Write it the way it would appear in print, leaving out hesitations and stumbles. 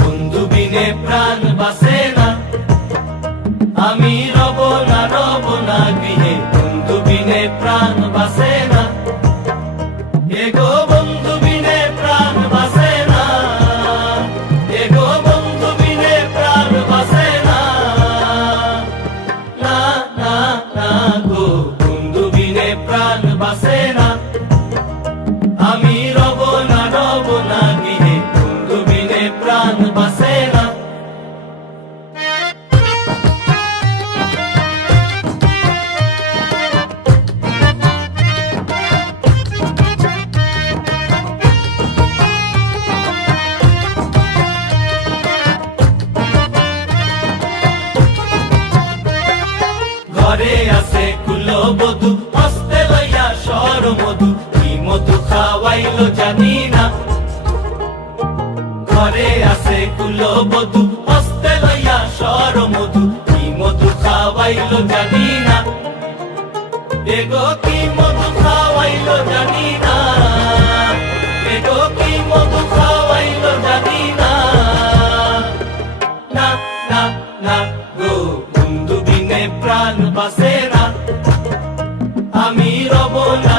বন্ধু বিনে প্রাণ বাসে না, আমি রব না গৃহে। বন্ধু বিনে প্রাণ বাসে না, এগো বন্ধু বিনে প্রাণ বাসে না, এগো বন্ধু বিনে প্রাণ বাসে না। না না না গো, বন্ধু বিনে প্রাণ বাসে না, আমি রব না গৃহে। বন্ধু বিনে প্রাণ বাসে না। ঘরে আছে কুলবধূ, হস্তে লইয়া সর মধু, কি মধু খাওয়াইলো জানি না। ঘরে আছে কুলবধূ, হস্তে লইয়া সর মধু, কি মধু খাওয়াইলো জানি না। এগো কি মধু খাওয়াইলো জানি না, এগো কি মধু খাওয়াইলো জানি না। না না না গো, বন্ধু বিনে প্রাণ বাসে না, আমি রব না